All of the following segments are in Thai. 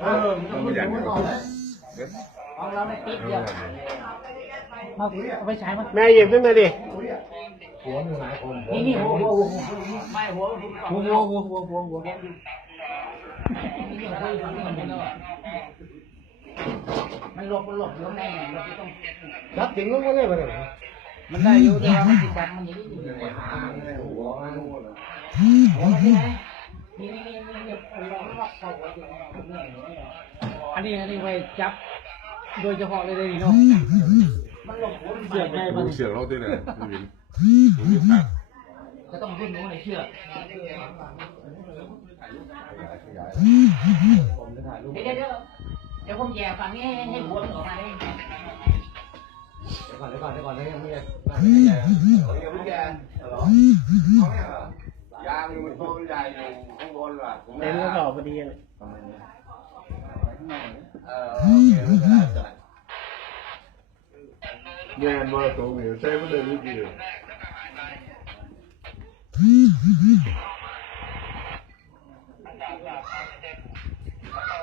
เออมันต้องมุดมุดต่อเลยของเราไม่ติดเดียวเอาเอาไปใช้มั้ยแม่หยิบขึ้นมาดิหัวมันหลายคนนี่นี่หัวหัวหัวไม่หัวหัวหัวหัวหัวหัวหัวมันหลบมันหลบอยู่ในไงเราต้องรับถึงก็ไม่ได้ไปเลยมันได้อยู่แต่ว่ามันติดแบบมันอย่างนี้หัวมันหัวมั นที่ไหนนี่นี่นี่นี่เราล็อกเข้าไว้อยู่อันนี้อันนี้ไว้จับ โดยเฉพาะเลยเลยเนาะมันหลบหัวเสือกไงมันเสียงเราด้วยนะพี่วินวินตัดก็ต้องรุ่นนู้นในเชือกเดี๋ยวเดี๋ยวเดี๋ยวผมแย่ฝั่งนี้ให้ให้หัวมันออกมาเลยเดี๋ยวก่อนเดี๋ยวก่อนเดี๋ยวก่อนเดี๋ยวยังไม่ได้ยังไม่แก่เหรอ เขาเนี่ยเหรอยางมันโตใหญ่อยู่ข้างบนว่ะเต็มกระสอบพอดีเลยเออโอเคไม่เป็นไรจ้ะแม่นว่าตรงนี้ใช้ไม่ได้รู้กี่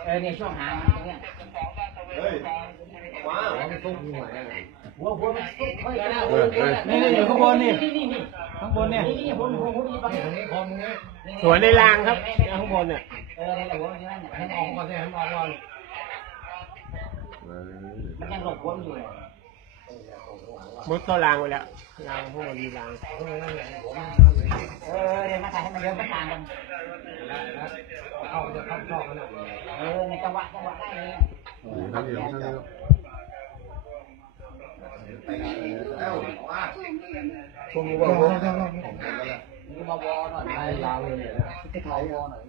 เออเนี่ยช่วงหางมันตรงเนี้ยเฮ้ยว้าวมันตุ้มหัวเนี่ยหัวหัวมันซุกเฮ้ยนี่นี่อยู่ข้างบนนี่นี่นี่นี่ ข้างบนเนี่ยนี่นี่หัวหัวหัวนี่ตรงนี่นี้ตรงนี้คนนี้สวนในรางครับข้างบนเนี่ยเออนี่แหละหัวมันนี่นั่นให้ให้มมอองงก่อนสิให้มองก่อนมันยังหลบหัวมันอยู่มุดเข้ารางไปแล้วรางพวกมันมีรางเออเดี๋ยวมาถ่ายให้มันเดินมาทางกันเข้าจะเข้าเข้ากันนะเออในจังหวะจังหวะได้เลยทั้งเดียวทั้งเดียวเอ้าว่า พวกนี้ว่าว่ามีบวหน่อยไอ้ยาวเลยเนี่ยเขาวหน่อย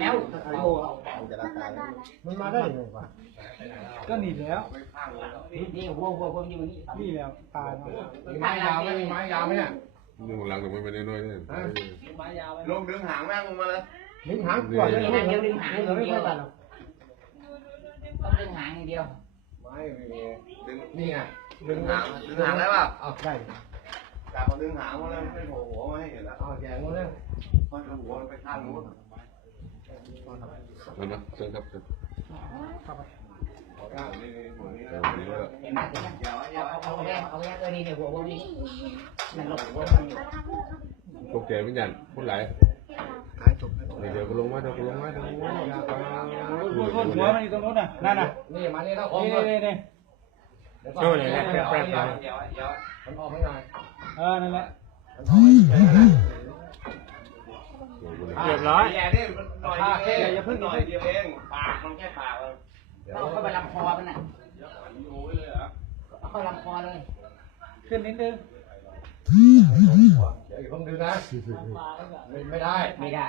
แล้วมันมาได้ยังไงวะก็หนีแล้วนี่หัวหัวหัวอยู่นี่นี่แล้วตายมีไม้ยาวไหมมีไม้ยาวไหมเนี่ยนี่หลังตรงไม่ไปน้อยๆเนี่ยลงดึงหางแม่งลงมาเลยดึงหางกวดเลยนี่นั่นเดียวดึงหางไม่เดีค่ยอวยตัดหรอกต้องดึงหางอย่างเดียวไม่มีดึงนี่ไงดึงหางดึงหางได้ป่ะอ๋อได้ แต่พอดึงหางมาแล้วไม่โผล่หัวมาให้เห็นแล้วเอ๋อแกงมาแล้วมันหัวมันไปข้างนู้นเอานะเชิญครับเชิญนี่หัวนี้เอาแล้วอันนี้ว่าเห็นไหมเห็นไหมยาวเอายวเอาเอาแยกเอาแยกเออนี่เนี่ยหัวหัวนี่มันหลบหัวมันอยู่พวกแกไม่ยันพูดไหลขายจบเดี๋ยวก็ลงมาเดี๋ยวก็ลงมาเดี๋ยวก็ลงมาหัวหัวมันอยู่ตรงนู้นน่ะนั่นน่ะนี่มาเนี่แล้วคมนี่เลยเนี่นี่มันออกไม่ได้ เออ นั่นแหละมันออกไม่ได้เรียบร้อยแย่นี่มันหน่อยเดียวเองอย่าเพิ่งหน่อยเดียวเองปากมันแค่ปากเลยเอาเข้าไปลำคอมันน่ะเอาเข้าลำคอเลย ขึ้นนิดนึงเดี๋ยวอย่าเพิ่งดึงนะ ไม่ได้ ไม่ได้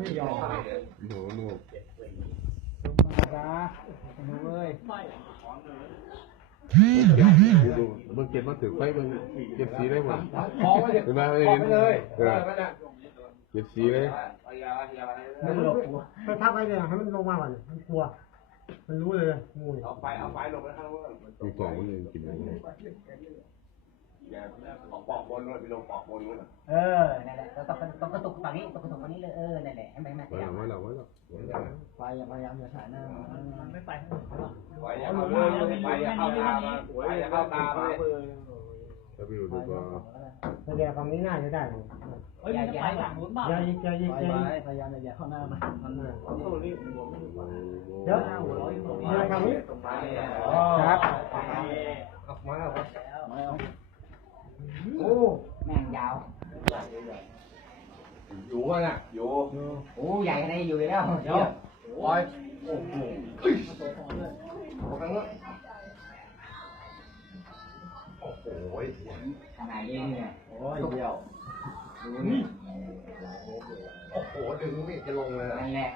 ไม่ยอมหนูหนูมาจ้าหนูเอ้ย ดูเบิ่งเก็บมาถือไฟเบิ่งเก็บสีได้หมดเห็นไหมคเห็นเลยเก็บสีเลยมันหลบไปพักไปเนี่ยให้มันลงมาก่อนมันกลัว มันรู้เลยงูเอาไปเอาไปลงไปข้างล่างมันกล่องมันยังกินอะไร ของปอกบนนู้นไปลงปอกบนนู้นเออ นั่นแหละเราต้องต้องกระตุกฝั่งนี้ต้องกระตุกฝั่งนี้เลย เออ นั่นแหละให้ไหมแม่ไว้แล้วไว้แล้วไว้แล้วไฟอย่าพยายามอย่าถ่ายหน้ามันไม่ไปไฟอย่าเข้าตาไฟอย่าเข้าตาไฟอย่าเข้าตาเลยถ้าพี่ดูดูก็แต่แกฝั่งนี้น่าจะได้เลยอย่าอย่าให้ฝั่งนู้นบ้างอย่ายิงอย่ายิงอย่ายิงพยายามอย่าเข้าหน้ามันมันเดี๋ยวโเดี๋ยวฝั่งนี้ครับออกมาแล้ว โอ้แม่งยาว อยู่วะน่ะอยู่โอ้ใหญ่ขนาดนี้อยู่เลยแล้วเดี๋ยวปล่อยโอ้โหออกทางนู้นโอ้โหขนาดนี้เนี่ยโอ้ยเดียวดูนี่โอ้โหดึงนี่จะลงเลยนะนั่นแหละ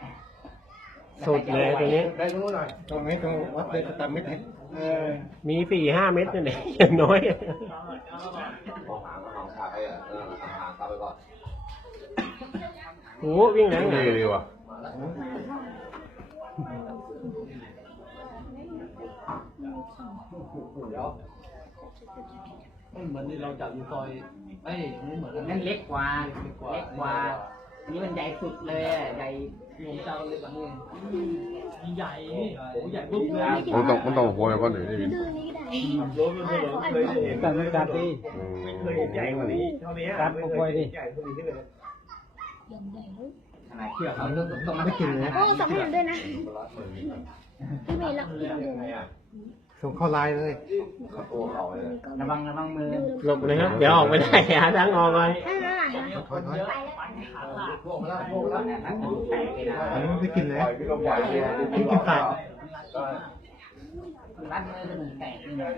สุดเลยตัวนี้ได้รู้หน่อยตรงนี้ตรงวัดเลยตามไม่ถึง เออมีสี่ห้าเม็ดนั่เองอย่างน้อยเอาหางเองขาไปอะเออเอาหางขาไปก่อนโอ้วิ่งไหนไหนดีว่ะเดี๋ยวเหมือนที่เราจับอยู่ซอยเอ้ยนี่เหมือนกันนั่นเล็กกว่าเล็กกว่าอันนี้มันใหญ่สุดเลยอะใหญ่รวมเจ้าเลยแบบนี้ ใหญ่นี่โอ้ใหญ่ปุ๊บเลยมันต้องมันต้องหัวอย่างก่อนหนึ่งนี่ดื้อนี่ก็ได้เขาอาจจะแต่มันกัดดิเคยเห็นใหญ่กว่านี้เท่านี้กัดปล่อยดิใหญ่เท่านี้เลยยังใหญ่เลยขนาดเชือกเขาต้องต้องไม่กินเลยโอ้สองหมื่นด้วยนะพี่เมย์ละพี่ต้องเดินส่งเข้าไลน์เลยตัวเขาเลยระวังระวังมือหลบเลยครับเดี๋ยวออกไม่ได้หาทางออกเลยนั่นน่ะนะถอยถอยไป แล้วพวกแล้วพวกแล้วอันนี้มันไม่กินเลยปล่อยพี่ก็ปล่อยเลยพี่กินไก่รัดมือจะเหมือนแตกนี่นะ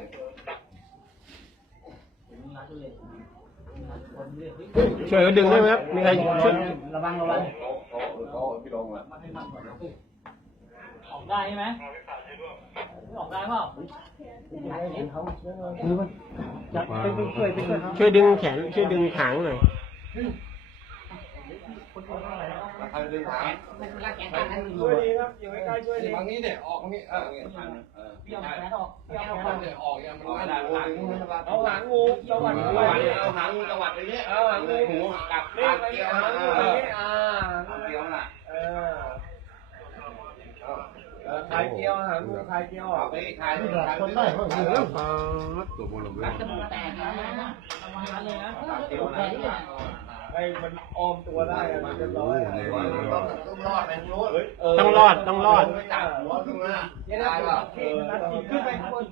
รัดเลยช่วยเขาดึงได้ไหมครับ มีใครช่วยระวังระวังเขาเขาพี่ลงละออกได้ใช่ไหมออกได้เปล่ามือมันจะไปช่วยไปช่วยเขาช่วยดึงแขน ช่วยดึงหางหน่อย ใครดึงหางช่วยดีครับอยู่ใกล้ๆช่วยดีบางนี้เนี่ยออกนี้เออเนี่ยเออพี่เอาแขนออกพี่เอาเอาแขนออกเนี่ยออกอย่างมันหางงูมันเอาหางงูตวัดเอาหางงูตวัดไปเนี่ยเอาหางงูหูกับนี่ปากไปเกี้ยวหางงูเอไปอนี่อ่าเกี้ยวน่ะเออเออคลายเกลียวหางงูคลายเกลียวอาอะไปขายไปขายคนได้เขาอยู่แล้วตัวบนลงรัดจมูกแตกนะระวังรัดเลยนะ เกี้ยวน่ะไอ้มันออมตัวได้อะมันจะร้อยอะต้องต้องรอดไปนู้นต้องรอดต้องรอดไม่จับหัวตรงนั้นได้ป่ะเออขึ้นไปข้างบน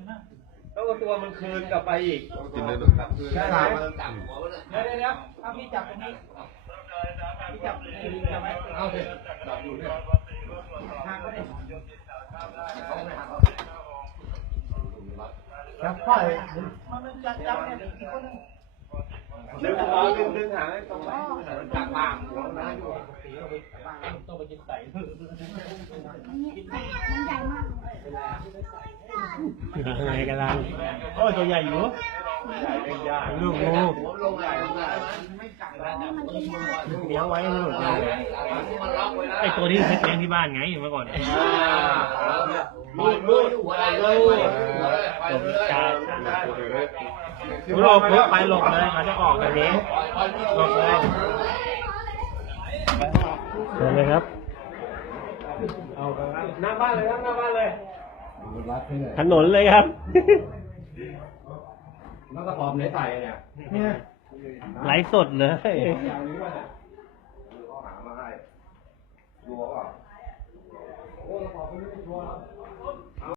ต้องเอาตัวมันคืนกลับไปอีกกินได้เลยจับคือได้จับหัวเลยเดี๋ยวเดี๋ยวเดี๋ยวถ้าพี่จับตรงนี้พี่จับนี่จับไว้เอาสิจับอยู่เนี่ยทางก็ได้จับป้ายมันจับจับเนี่ยอีกคนนึง ดึงหางดึงดึงหางให้ตรงไปจับปางหัวน้าอยู่ต้องไปกินไก่มันใหญ่มากไงกันล่ะโอ้ตัวใหญ่อยู่ ลูกงูหัวลงใหญ่ลงใหญ่ไม่กัดแล้วมันกินยากเลี้ยงไว้ให้หลุดเลยมันล็อกไว้นะไอตัวที่เคยเลี้ยงที่บ้านไงเมื่อก่อนมืดมืดหัวเลยหัวเลยไปเลยหลบปุ๊บไปหลบเลยเขาจะออกแบบนี้หลบเลยเดินเลยครับเอาหน้าบ้านเลยครับหน้าบ้านเลยถนนเลยครับ มันก็พร้อมในใส่เนี่ยเนี่ยไลฟ์สดเลย อย่างนี้ว่าเนี่ยเขาหามาให้ดูว่าโอ้เราขอไปไม่ชัวร์